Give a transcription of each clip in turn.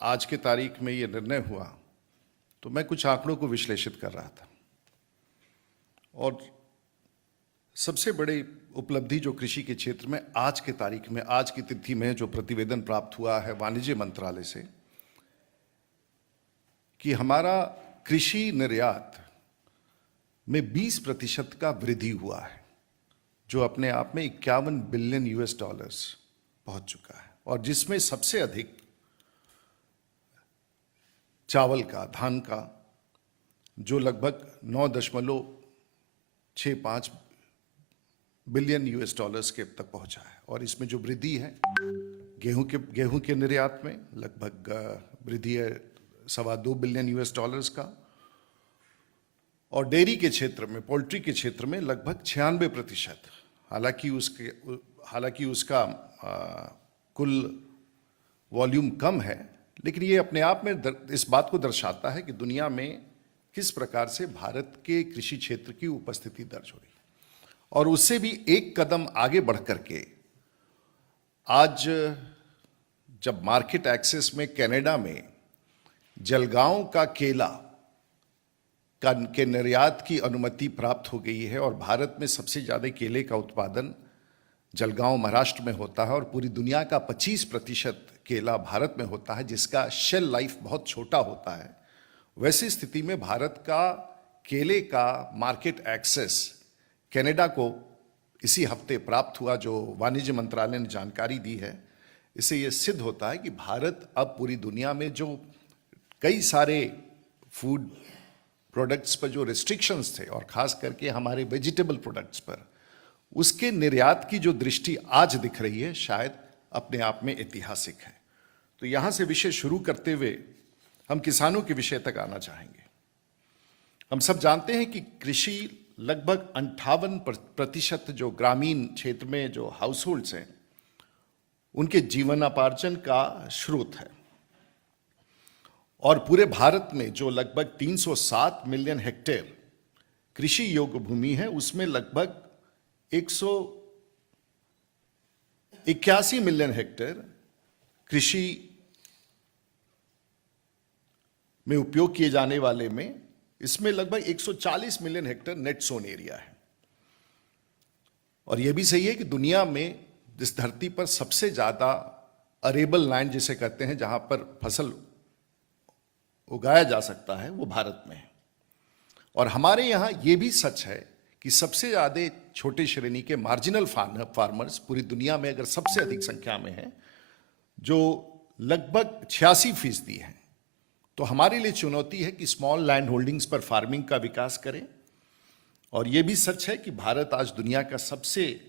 आज के तारीख में ये निर्णय हुआ तो मैं कुछ आंकड़ों को विश्लेषित कर रहा था और सबसे बड़ी उपलब्धि जो कृषि के क्षेत्र में आज के तारीख में, आज की तिथि में जो प्रतिवेदन प्राप्त हुआ है वाणिज्य मंत्रालय से कि हमारा कृषि निर्यात में 20% का वृद्धि हुआ है, जो अपने आप में 51 बिलियन US डॉलर्स पहुंच चुका है, और जिसमें सबसे अधिक चावल का, धान का, जो लगभग 9.65 बिलियन US डॉलर्स के अब तक पहुंचा है। और इसमें जो वृद्धि है गेहूं के निर्यात में लगभग वृद्धि है 2.25 बिलियन US डॉलर्स का, और डेयरी के क्षेत्र में, पोल्ट्री के क्षेत्र में लगभग 96%। हालांकि उसका कुल वॉल्यूम कम है, लेकिन ये अपने आप में इस बात को दर्शाता है कि दुनिया में किस प्रकार से भारत के कृषि क्षेत्र की उपस्थिति दर्ज हो रही है। और उससे भी एक कदम आगे बढ़ करके आज जब मार्केट एक्सेस में कनाडा में जलगांव का केला के निर्यात की अनुमति प्राप्त हो गई है, और भारत में सबसे ज़्यादा केले का उत्पादन जलगांव महाराष्ट्र में होता है, और पूरी दुनिया का 25% केला भारत में होता है, जिसका शेल लाइफ बहुत छोटा होता है। वैसी स्थिति में भारत का केले का मार्केट एक्सेस कनाडा को इसी हफ्ते प्राप्त हुआ, जो वाणिज्य मंत्रालय ने जानकारी दी है। इससे ये सिद्ध होता है कि भारत अब पूरी दुनिया में जो कई सारे फूड प्रोडक्ट्स पर जो रिस्ट्रिक्शंस थे, और खास करके हमारे वेजिटेबल प्रोडक्ट्स पर, उसके निर्यात की जो दृष्टि आज दिख रही है, शायद अपने आप में ऐतिहासिक है। तो यहां से विषय शुरू करते हुए हम किसानों के विषय तक आना चाहेंगे। हम सब जानते हैं कि कृषि लगभग 58% जो ग्रामीण क्षेत्र में जो हाउस होल्ड्स हैं, उनके जीवनोपार्जन का स्रोत है। और पूरे भारत में जो लगभग 307 मिलियन हेक्टेयर कृषि योग्य भूमि है, उसमें लगभग 181 मिलियन हेक्टेयर कृषि में उपयोग किए जाने वाले में, इसमें लगभग 140 million hectare net sown area है। और यह भी सही है कि दुनिया में जिस धरती पर सबसे ज्यादा अरेबल लैंड जिसे कहते हैं, जहां पर फसल उगाया जा सकता है, वो भारत में है। और हमारे यहाँ ये भी सच है कि सबसे ज़्यादा छोटे श्रेणी के मार्जिनल फार्मर्स पूरी दुनिया में अगर सबसे अधिक संख्या में है, जो लगभग 86% है। तो हमारे लिए चुनौती है कि स्मॉल लैंड होल्डिंग्स पर फार्मिंग का विकास करें। और ये भी सच है कि भारत आज दुनिया का सबसे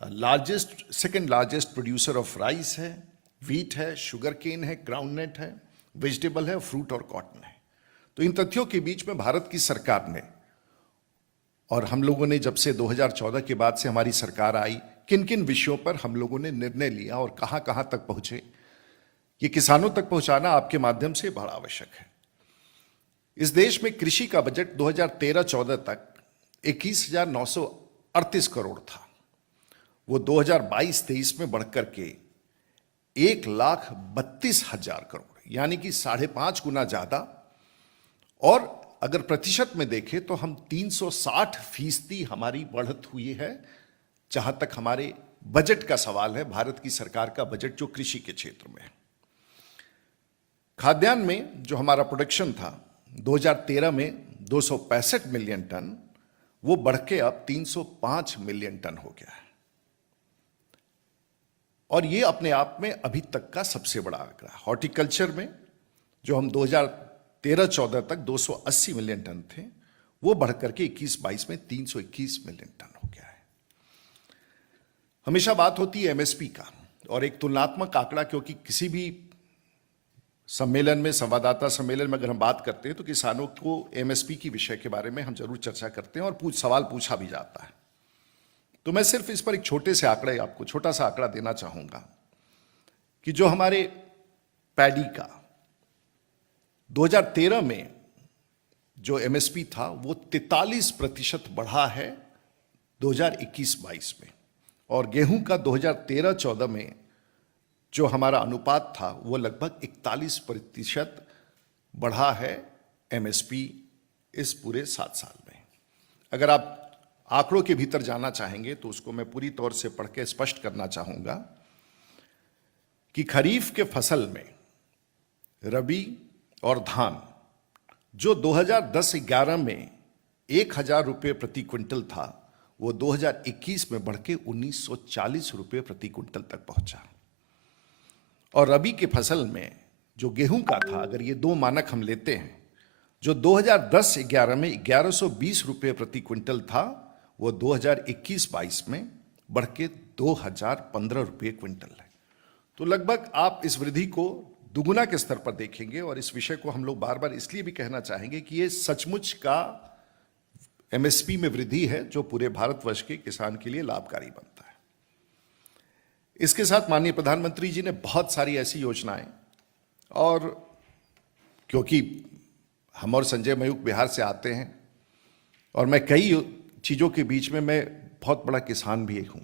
second largest producer of rice है, व्हीट है, शुगर केन है, ग्राउंडनट है, वेजिटेबल है, फ्रूट और कॉटन है। तो इन तथ्यों के बीच में भारत की सरकार ने, और हम लोगों ने जब से 2014 के बाद से हमारी सरकार आई, किन किन विषयों पर हम लोगों ने निर्णय लिया और कहां कहां तक पहुंचे, ये किसानों तक पहुंचाना आपके माध्यम से बड़ा आवश्यक है। इस देश में कृषि का बजट 2013-14 तक 21,938 करोड़ था। वो 2022-23 में बढ़कर के 1,32,000 करोड़, यानी कि 5.5 गुना ज्यादा। और अगर प्रतिशत में देखें तो हम 360% हमारी बढ़त हुई है, जहां तक हमारे बजट का सवाल है, भारत की सरकार का बजट जो कृषि के क्षेत्र में है। खाद्यान्न में जो हमारा प्रोडक्शन था 2013 में 265 मिलियन टन, वो बढ़ के अब 305 मिलियन टन हो गया है। और ये अपने आप में अभी तक का सबसे बड़ा आंकड़ा है। हॉर्टिकल्चर में जो हम 2013-14 तक 280 मिलियन टन थे, वो बढ़कर के 21-22 में 321 मिलियन टन हो गया है। हमेशा बात होती है एमएसपी का, और एक तुलनात्मक आंकड़ा, क्योंकि किसी भी सम्मेलन में, संवाददाता सम्मेलन में अगर हम बात करते हैं तो किसानों को एमएसपी की विषय के बारे में हम जरूर चर्चा करते हैं, और सवाल पूछा भी जाता है। तो मैं सिर्फ इस पर एक छोटा सा आंकड़ा देना चाहूंगा कि जो हमारे पैडी का 2013 में जो एमएसपी था, वो 43% बढ़ा है 2021-22 में। और गेहूं का 2013-14 में जो हमारा अनुपात था वो लगभग 41% बढ़ा है एमएसपी इस पूरे 7 साल में। अगर आप आंकड़ों के भीतर जाना चाहेंगे तो उसको मैं पूरी तौर से पढ़ के स्पष्ट करना चाहूंगा कि खरीफ के फसल में रबी और धान जो 2010-11 में 1,000 रुपये प्रति क्विंटल था, वो 2021 में बढ़ के 1,940 रुपये प्रति क्विंटल तक पहुंचा। और रबी के फसल में जो गेहूं का था, अगर ये 2 मानक हम लेते हैं, जो 2010-11 में 1,120 रुपये प्रति क्विंटल था, वो 2021-22 में बढ़ के 2,015 रुपये क्विंटल है। तो लगभग आप इस वृद्धि को दुगुना के स्तर पर देखेंगे। और इस विषय को हम लोग बार बार इसलिए भी कहना चाहेंगे कि ये सचमुच का एमएसपी में वृद्धि है जो पूरे भारतवर्ष के किसान के लिए लाभकारी बनता है। इसके साथ माननीय प्रधानमंत्री जी ने बहुत सारी ऐसी योजनाएं, और क्योंकि हम और संजय मयूख बिहार से आते हैं और मैं कई चीज़ों के बीच में मैं बहुत बड़ा किसान भी हूं,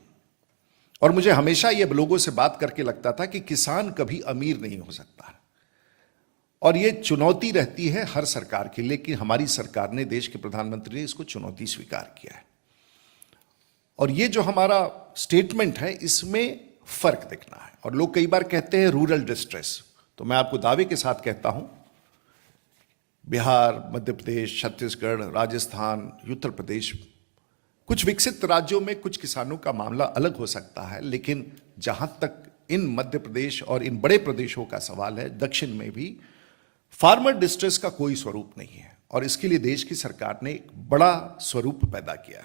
और मुझे हमेशा ये लोगों से बात करके लगता था कि किसान कभी अमीर नहीं हो सकता, और ये चुनौती रहती है हर सरकार के लिए। लेकिन हमारी सरकार ने, देश के प्रधानमंत्री ने इसको चुनौती स्वीकार किया है। और ये जो हमारा स्टेटमेंट है इसमें फर्क दिखना है। और लोग कई बार कहते हैं रूरल डिस्ट्रेस, तो मैं आपको दावे के साथ कहता हूं, बिहार, मध्य प्रदेश, छत्तीसगढ़, राजस्थान, उत्तर प्रदेश, कुछ विकसित राज्यों में कुछ किसानों का मामला अलग हो सकता है, लेकिन जहां तक इन मध्य प्रदेश और इन बड़े प्रदेशों का सवाल है, दक्षिण में भी फार्मर डिस्ट्रेस का कोई स्वरूप नहीं है। और इसके लिए देश की सरकार ने एक बड़ा स्वरूप पैदा किया।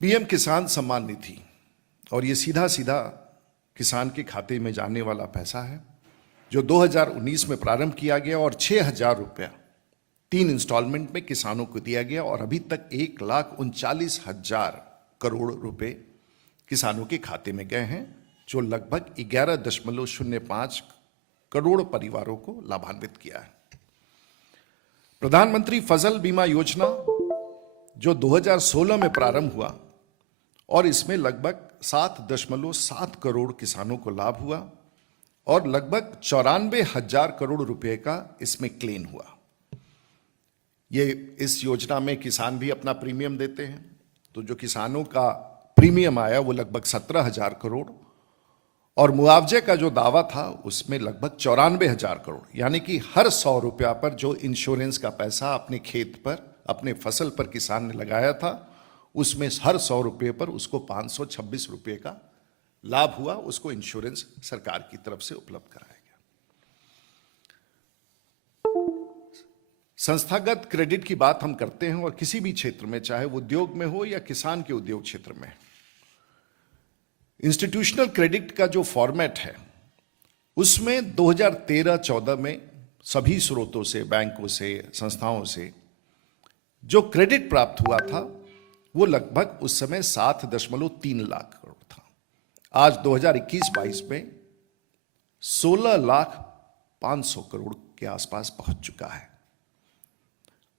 पीएम किसान सम्मान निधि, और ये सीधा सीधा किसान के खाते में जाने वाला पैसा है, जो 2019 में प्रारंभ किया गया और 6,000 रुपया 3 इंस्टॉलमेंट में किसानों को दिया गया। और अभी तक 1,39,000 करोड़ रुपए किसानों के खाते में गए हैं, जो लगभग 11.05 करोड़ परिवारों को लाभान्वित किया है। प्रधानमंत्री फसल बीमा योजना जो 2016 में प्रारंभ हुआ, और इसमें लगभग 7.7 करोड़ किसानों को लाभ हुआ, और लगभग 94,000 करोड़ रुपए का इसमें क्लेम हुआ। ये इस योजना में किसान भी अपना प्रीमियम देते हैं, तो जो किसानों का प्रीमियम आया वो लगभग 17,000 करोड़, और मुआवजे का जो दावा था उसमें लगभग 94,000 करोड़। यानी कि हर 100 रुपया पर जो इंश्योरेंस का पैसा अपने खेत पर, अपने फसल पर किसान ने लगाया था, उसमें हर 100 रुपये पर उसको 526 रुपये का लाभ हुआ, उसको इंश्योरेंस सरकार की तरफ से उपलब्ध कराया गया। संस्थागत क्रेडिट की बात हम करते हैं, और किसी भी क्षेत्र में, चाहे वो उद्योग में हो या किसान के उद्योग क्षेत्र में, इंस्टीट्यूशनल क्रेडिट का जो फॉर्मेट है उसमें 2013-14 में सभी स्रोतों से, बैंकों से, संस्थाओं से जो क्रेडिट प्राप्त हुआ था वो लगभग उस समय 7.3 लाख करोड़ था। आज 2021-22 में 16,500,000 करोड़ के आसपास पहुंच चुका है।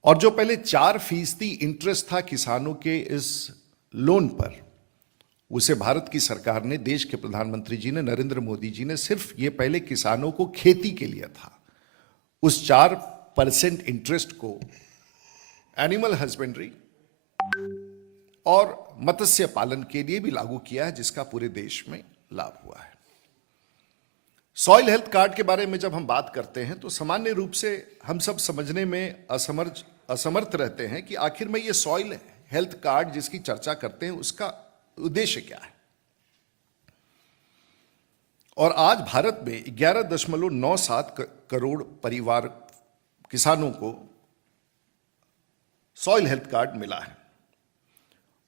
और जो पहले 4% इंटरेस्ट था किसानों के इस लोन पर, उसे भारत की सरकार ने, देश के प्रधानमंत्री जी ने, नरेंद्र मोदी जी ने, सिर्फ ये पहले किसानों को खेती के लिए था, उस 4% इंटरेस्ट को एनिमल हस्बेंड्री और मत्स्य पालन के लिए भी लागू किया है, जिसका पूरे देश में लाभ हुआ है। सॉइल हेल्थ कार्ड के बारे में जब हम बात करते हैं तो सामान्य रूप से हम सब समझने में असमर्थ रहते हैं कि आखिर में ये सॉइल हेल्थ कार्ड जिसकी चर्चा करते हैं उसका उद्देश्य क्या है। और आज भारत में 11.97 करोड़ परिवार, किसानों को सॉइल हेल्थ कार्ड मिला है।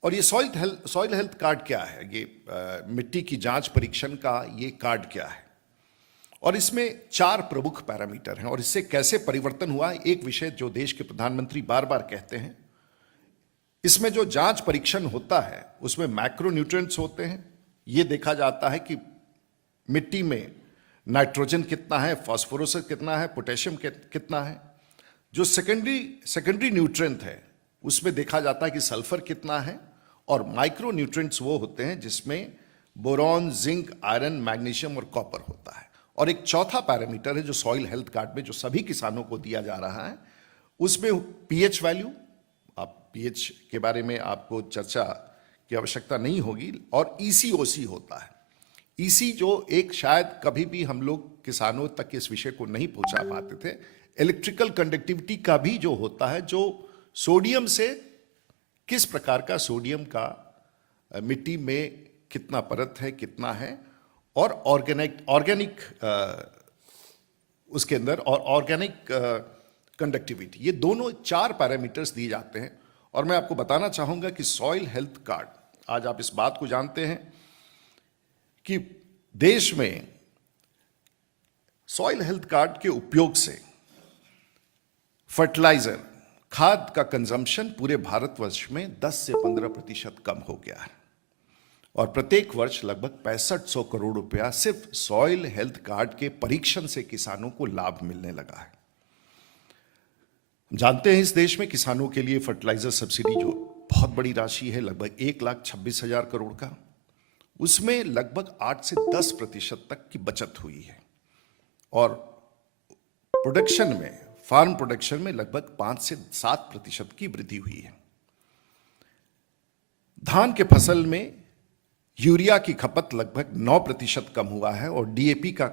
और ये सॉइल हेल्थ कार्ड क्या है? ये मिट्टी की जांच परीक्षण का ये कार्ड क्या है? और इसमें 4 प्रमुख पैरामीटर हैं, और इससे कैसे परिवर्तन हुआ, एक विषय जो देश के प्रधानमंत्री बार बार कहते हैं। इसमें जो जांच परीक्षण होता है उसमें मैक्रो न्यूट्रिएंट्स होते हैं। ये देखा जाता है कि मिट्टी में नाइट्रोजन कितना है, फास्फोरस कितना है, पोटेशियम कितना है। जो सेकेंडरी न्यूट्रिएंट है उसमें देखा जाता है कि सल्फर कितना है। और माइक्रो न्यूट्रिएंट्स वो होते हैं जिसमें बोरॉन, जिंक, आयरन, मैग्नीशियम और कॉपर होता है। और एक चौथा पैरामीटर है जो सॉइल हेल्थ कार्ड में जो सभी किसानों को दिया जा रहा है, उसमें पीएच वैल्यू, आप पीएच के बारे में आपको चर्चा की आवश्यकता नहीं होगी, और ईसीओसी होता है। ईसी जो एक शायद कभी भी हम लोग किसानों तक इस विषय को नहीं पहुंचा पाते थे, इलेक्ट्रिकल कंडक्टिविटी का भी जो होता है, जो सोडियम से किस प्रकार का सोडियम का मिट्टी में कितना परत है, कितना है, और ऑर्गेनिक उसके अंदर और ऑर्गेनिक कंडक्टिविटी, ये दोनों 4 पैरामीटर्स दिए जाते हैं। और मैं आपको बताना चाहूंगा कि सॉइल हेल्थ कार्ड, आज आप इस बात को जानते हैं कि देश में सॉइल हेल्थ कार्ड के उपयोग से फर्टिलाइजर, खाद का कंजम्पशन पूरे भारतवर्ष में 10 से 15% कम हो गया है, और प्रत्येक वर्ष लगभग 6500 करोड़ रुपया सिर्फ सॉइल हेल्थ कार्ड के परीक्षण से किसानों को लाभ मिलने लगा है। जानते हैं इस देश में किसानों के लिए फर्टिलाइजर सब्सिडी जो बहुत बड़ी राशि है, लगभग 1,26,000 करोड़ का, उसमें लगभग 8 से 10% तक की बचत हुई है, और प्रोडक्शन में, फार्म प्रोडक्शन में लगभग 5 से 7% की वृद्धि हुई है। धान के फसल में यूरिया की खपत लगभग 9% कम हुआ है, और डीएपी का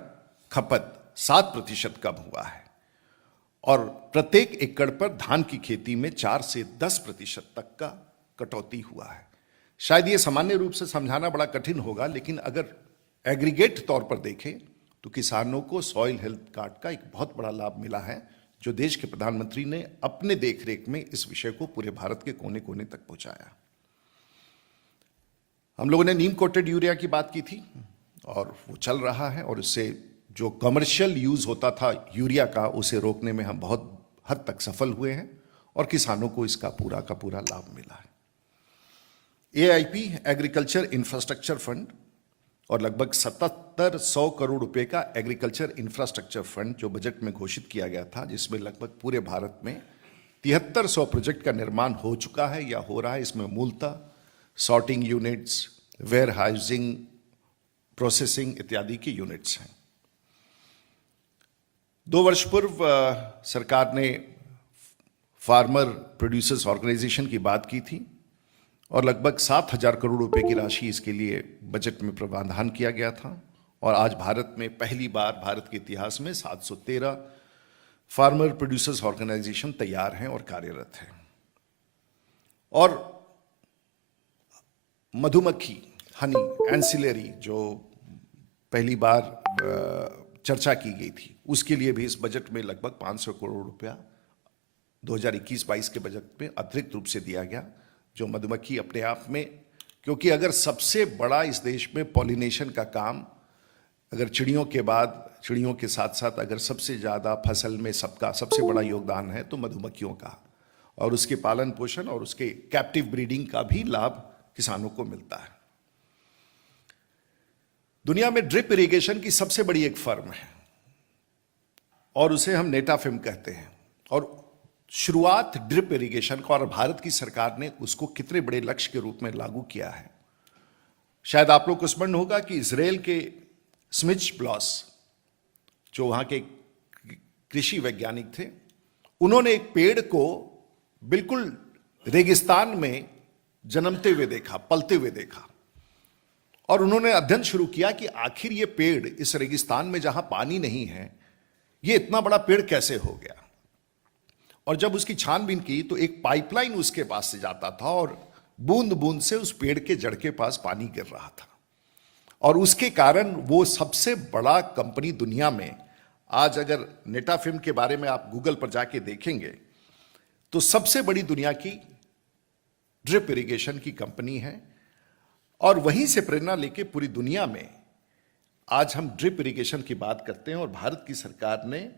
खपत 7% कम हुआ है, और प्रत्येक एकड़ पर धान की खेती में 4 से 10% तक का कटौती हुआ है। शायद ये सामान्य रूप से समझाना बड़ा कठिन होगा, लेकिन अगर एग्रीगेट तौर पर देखें तो किसानों को सॉइल हेल्थ कार्ड का एक बहुत बड़ा लाभ मिला है, जो देश के प्रधानमंत्री ने अपने देखरेख में इस विषय को पूरे भारत के कोने कोने तक पहुंचाया। हम लोगों ने नीम कोटेड यूरिया की बात की थी, और वो चल रहा है, और इससे जो कमर्शियल यूज होता था यूरिया का, उसे रोकने में हम बहुत हद तक सफल हुए हैं, और किसानों को इसका पूरा का पूरा लाभ मिला है। एआईपी, एग्रीकल्चर इंफ्रास्ट्रक्चर फंड, और लगभग 7700 करोड़ रुपए का एग्रीकल्चर इंफ्रास्ट्रक्चर फंड जो बजट में घोषित किया गया था, जिसमें लगभग पूरे भारत में 7300 प्रोजेक्ट का निर्माण हो चुका है या हो रहा है। इसमें मूलतः sorting units, warehousing, processing इत्यादि की यूनिट्स हैं। 2 वर्ष पूर्व सरकार ने फार्मर प्रोड्यूसर्स ऑर्गेनाइजेशन की बात की थी, और लगभग 7,000 करोड़ रुपए की राशि इसके लिए बजट में प्रावधान किया गया था, और आज भारत में पहली बार भारत के इतिहास में 713 फार्मर प्रोड्यूसर्स ऑर्गेनाइजेशन तैयार हैं और कार्यरत हैं। और मधुमक्खी, हनी, एंसिलरी, जो पहली बार चर्चा की गई थी, उसके लिए भी इस बजट में लगभग 500 करोड़ रुपया 2021-22 के बजट में अतिरिक्त रूप से दिया गया, जो मधुमक्खी अपने आप में, क्योंकि अगर सबसे बड़ा इस देश में पॉलिनेशन का काम, अगर चिड़ियों के बाद, चिड़ियों के साथ साथ अगर सबसे ज़्यादा फसल में सबका सबसे बड़ा योगदान है तो मधुमक्खियों का, और उसके पालन पोषण और उसके कैप्टिव ब्रीडिंग का भी लाभ किसानों को मिलता है। दुनिया में ड्रिप इरिगेशन की सबसे बड़ी एक फर्म है, और उसे हम नेटाफिम कहते हैं, और शुरुआत ड्रिप इरिगेशन का, और भारत की सरकार ने उसको कितने बड़े लक्ष्य के रूप में लागू किया है। शायद आप लोग को स्मरण होगा कि इजराइल के स्मिच ब्लॉस, जो वहां के कृषि वैज्ञानिक थे, उन्होंने एक पेड़ को बिल्कुल रेगिस्तान में जन्मते हुए देखा, पलते हुए देखा, और उन्होंने अध्ययन शुरू किया कि आखिर ये पेड़ इस रेगिस्तान में जहां पानी नहीं है, ये इतना बड़ा पेड़ कैसे हो गया। और जब उसकी छानबीन की तो एक पाइपलाइन उसके पास से जाता था, और बूंद बूंद से उस पेड़ के जड़ के पास पानी गिर रहा था, और उसके कारण वो सबसे बड़ा कंपनी दुनिया में, आज अगर नेटाफिम के बारे में आप गूगल पर जाके देखेंगे तो सबसे बड़ी दुनिया की ड्रिप इरिगेशन की कंपनी है, और वहीं से प्रेरणा लेके पूरी दुनिया में आज हम ड्रिप इरिगेशन की बात करते हैं, और भारत की सरकार ने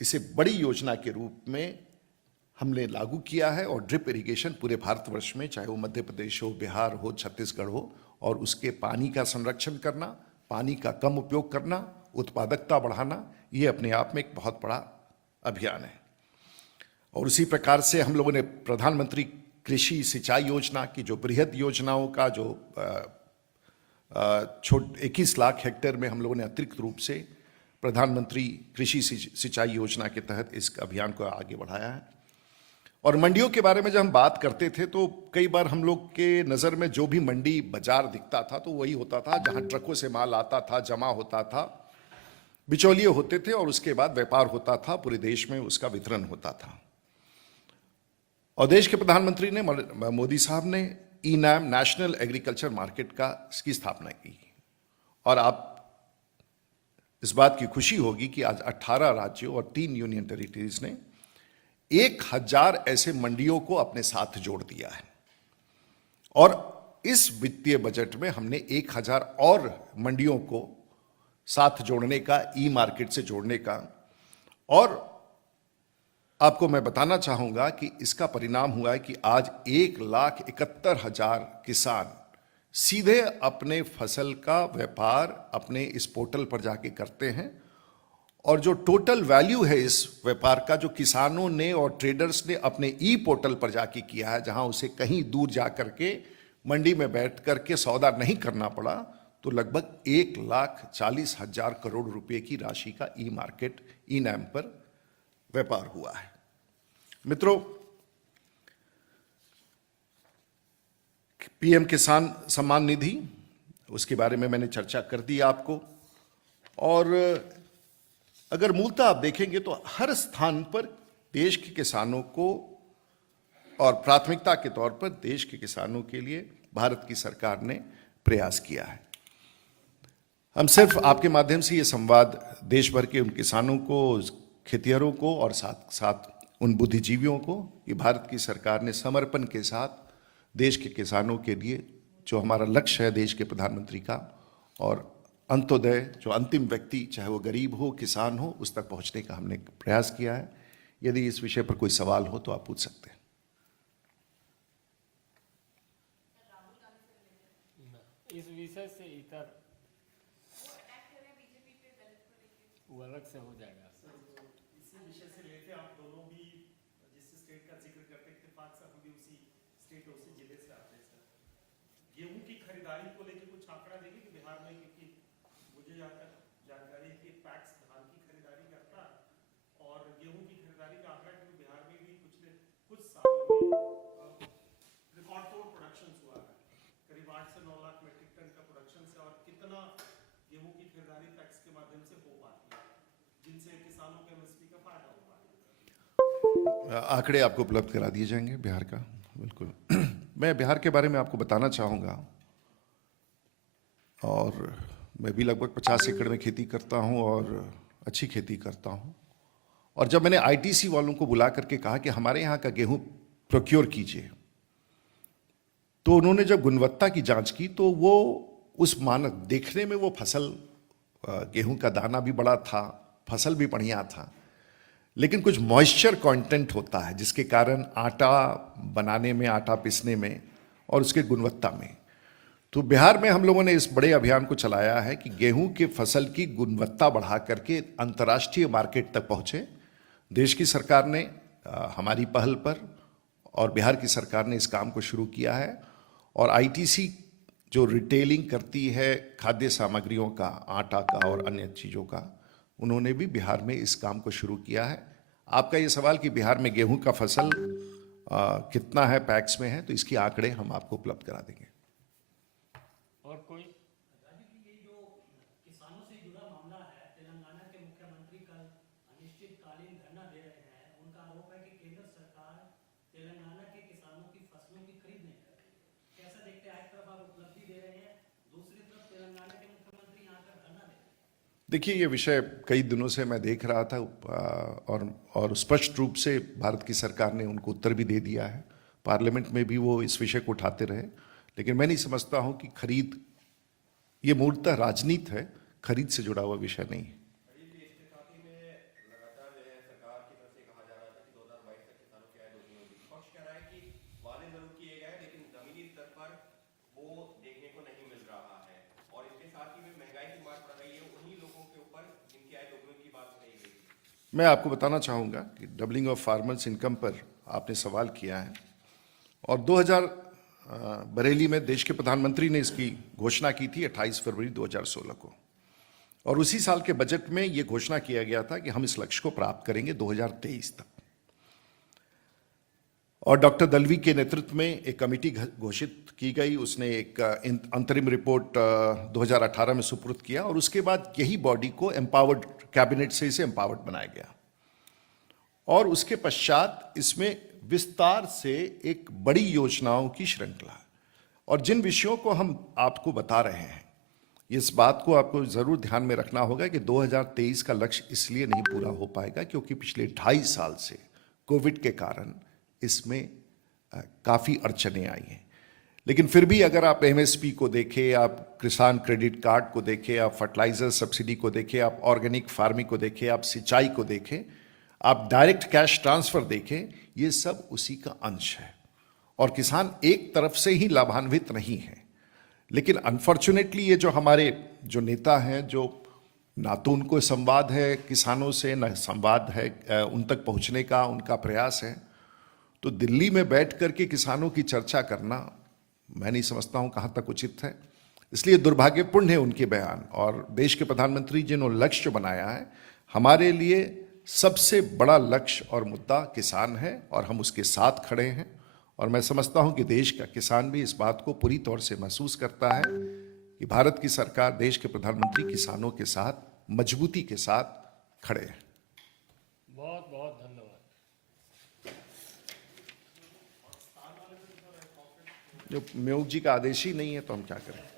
इसे बड़ी योजना के रूप में हमने लागू किया है। और ड्रिप इरिगेशन पूरे भारतवर्ष में, चाहे वो मध्य प्रदेश हो, बिहार हो, छत्तीसगढ़ हो, और उसके पानी का संरक्षण करना, पानी का कम उपयोग करना, उत्पादकता बढ़ाना, ये अपने आप में एक बहुत बड़ा अभियान है। और उसी प्रकार से हम लोगों ने प्रधानमंत्री कृषि सिंचाई योजना की, जो बृहद योजनाओं का जो 21 लाख हेक्टेयर में हम लोगों ने अतिरिक्त रूप से प्रधानमंत्री कृषि सिंचाई योजना के तहत इस अभियान को आगे बढ़ाया है। और मंडियों के बारे में जब हम बात करते थे तो कई बार हम लोग के नज़र में जो भी मंडी बाजार दिखता था तो वही होता था जहां ट्रकों से माल आता था, जमा होता था, बिचौलिए होते थे और उसके बाद व्यापार होता था, पूरे देश में उसका वितरण होता था। और देश के प्रधानमंत्री ने, मोदी साहब ने ई-नैम, नेशनल एग्रीकल्चर मार्केट की स्थापना की। और आप इस बात की खुशी होगी कि आज 18 राज्यों और 3 यूनियन टेरिटरीज ने 1000 ऐसे मंडियों को अपने साथ जोड़ दिया है। और इस वित्तीय बजट में हमने 1000 और मंडियों को साथ जोड़ने का, ई मार्केट से जोड़ने का, और आपको मैं बताना चाहूंगा कि इसका परिणाम हुआ है कि आज 1,71,000 किसान सीधे अपने फसल का व्यापार अपने इस पोर्टल पर जाके करते हैं। और जो टोटल वैल्यू है इस व्यापार का, जो किसानों ने और ट्रेडर्स ने अपने ई पोर्टल पर जाके किया है, जहां उसे कहीं दूर जा करके मंडी में बैठ करके सौदा नहीं करना पड़ा, तो लगभग 1,40,000 करोड़ रुपए की राशि का ई मार्केट, ई नैम पर व्यापार हुआ है। मित्रों, पीएम किसान सम्मान निधि, उसके बारे में मैंने चर्चा कर दी आपको। और अगर मूलतः आप देखेंगे तो हर स्थान पर देश के किसानों को, और प्राथमिकता के तौर पर देश के किसानों के लिए भारत की सरकार ने प्रयास किया है। हम सिर्फ आपके माध्यम से ये संवाद देश भर के उन किसानों को, खेतिहरों को और साथ साथ उन बुद्धिजीवियों को, कि भारत की सरकार ने समर्पण के साथ देश के किसानों के लिए जो हमारा लक्ष्य है देश के प्रधानमंत्री का, और अंत्योदय, जो अंतिम व्यक्ति, चाहे वो गरीब हो, किसान हो, उस तक पहुंचने का हमने प्रयास किया है। यदि इस विषय पर कोई सवाल हो तो आप पूछ सकते हैं। इस विषय से इतर वो अलग से हो जाएगा। इसी विषय से लेके आप दोनों भी जिस स्टेट का जिक्र करते हैं, इत्तेफाक से हम भी उसी स्टेट, उसी जिले से आते हैं। सर, गेहूं की खरीदारी को लेके कुछ आंकड़ा देंगे कि बिहार में, क्योंकि मुझे यहाँ तक जानकारी है कि पैक्स धान की खरीदारी करता है और गेहूं की खरीदारी का आंकड़ा, क्योंकि बिहार में भी पिछले कुछ सालों में रिकॉर्ड तोड़ प्रोडक्शन हुआ है, करीब 8 से 9 लाख मीट्रिक टन का प्रोडक्शन है। और कितना गेहूं की खरीदारी पैक्स के माध्यम से हो पाती है, जिनसे किसानों के एमएसपी का फायदा हो पाता है। आंकड़े आपको उपलब्ध करा दिए जाएंगे बिहार का, बिल्कुल। मैं बिहार के बारे में आपको बताना चाहूँगा, और मैं भी लगभग 50 एकड़ में खेती करता हूँ और अच्छी खेती करता हूँ। और जब मैंने आईटीसी वालों को बुला करके कहा कि हमारे यहाँ का गेहूँ प्रोक्योर कीजिए, तो उन्होंने जब गुणवत्ता की जांच की तो वो उस मानक, देखने में वो फसल, गेहूं का दाना भी बड़ा था, फसल भी बढ़िया था, लेकिन कुछ मॉइस्चर कंटेंट होता है जिसके कारण आटा बनाने में, आटा पीसने में और उसके गुणवत्ता में, तो बिहार में हम लोगों ने इस बड़े अभियान को चलाया है कि गेहूं के फसल की गुणवत्ता बढ़ा करके अंतर्राष्ट्रीय मार्केट तक पहुंचे। देश की सरकार ने हमारी पहल पर, और बिहार की सरकार ने इस काम को शुरू किया है। और आईटीसी जो रिटेलिंग करती है खाद्य सामग्रियों का, आटा का और अन्य चीज़ों का, उन्होंने भी बिहार में इस काम को शुरू किया है। आपका ये सवाल कि बिहार में गेहूं का फसल कितना है, पैक्स में है, तो इसकी आंकड़े हम आपको उपलब्ध करा देंगे। और कोई ये जो किसानों से जुड़ा मामला है, तेलंगाना के मुख्यमंत्री कल अनिश्चितकालीन धरना दे रहे हैं। उनका आरोप है कि केंद्र सरकार तेलंगाना के किसानों की फसलों की खरीद नहीं कर रही है। कैसा देखते हैं? एक तरफ आप उपलब्धि दे रहे हैं, दूसरी तरफ तेलंगाना के मुख्यमंत्री यहाँ पर धरना दे रहे हैं। देखिए, ये विषय कई दिनों से मैं देख रहा था, और स्पष्ट रूप से भारत की सरकार ने उनको उत्तर भी दे दिया है। पार्लियामेंट में भी वो इस विषय को उठाते रहे, लेकिन मैं नहीं समझता हूं कि खरीद, ये मूलतः राजनीति है, खरीद से जुड़ा हुआ विषय नहीं है। मैं आपको बताना चाहूँगा कि डबलिंग ऑफ फार्मर्स इनकम पर आपने सवाल किया है, और बरेली में देश के प्रधानमंत्री ने इसकी घोषणा की थी 28 फरवरी 2016 को, और उसी साल के बजट में यह घोषणा किया गया था कि हम इस लक्ष्य को प्राप्त करेंगे 2023 तक। और डॉक्टर दलवी के नेतृत्व में एक कमेटी घोषित की गई, उसने एक अंतरिम रिपोर्ट 2018 में सुपुर्द किया, और उसके बाद यही बॉडी को एम्पावर्ड, कैबिनेट से इसे एम्पावर्ड बनाया गया। और उसके पश्चात इसमें विस्तार से एक बड़ी योजनाओं की श्रृंखला, और जिन विषयों को हम आपको बता रहे हैं, इस बात को आपको जरूर ध्यान में रखना होगा कि 2023 का लक्ष्य इसलिए नहीं पूरा हो पाएगा क्योंकि पिछले 2.5 साल से कोविड के कारण इसमें काफ़ी अड़चनें आई हैं। लेकिन फिर भी अगर आप एमएसपी को देखें, आप किसान क्रेडिट कार्ड को देखें, आप फर्टिलाइजर सब्सिडी को देखें, आप ऑर्गेनिक फार्मिंग को देखें, आप सिंचाई को देखें, आप डायरेक्ट कैश ट्रांसफर देखें, ये सब उसी का अंश है। और किसान एक तरफ से ही लाभान्वित नहीं है, लेकिन अनफॉर्चुनेटली ये जो हमारे जो नेता हैं, जो ना तो उनको संवाद है किसानों से, ना संवाद है उन तक पहुंचने का उनका प्रयास है, तो दिल्ली में बैठ करके किसानों की चर्चा करना मैं नहीं समझता हूं कहां तक उचित है। इसलिए दुर्भाग्यपूर्ण है उनके बयान। और देश के प्रधानमंत्री जिन्होंने लक्ष्य बनाया है, हमारे लिए सबसे बड़ा लक्ष्य और मुद्दा किसान है, और हम उसके साथ खड़े हैं। और मैं समझता हूं कि देश का किसान भी इस बात को पूरी तौर से महसूस करता है कि भारत की सरकार, देश के प्रधानमंत्री किसानों के साथ मजबूती के साथ खड़े हैं। बहुत बहुत धन्यवाद। जो म्योग जी का आदेश ही नहीं है तो हम क्या करें।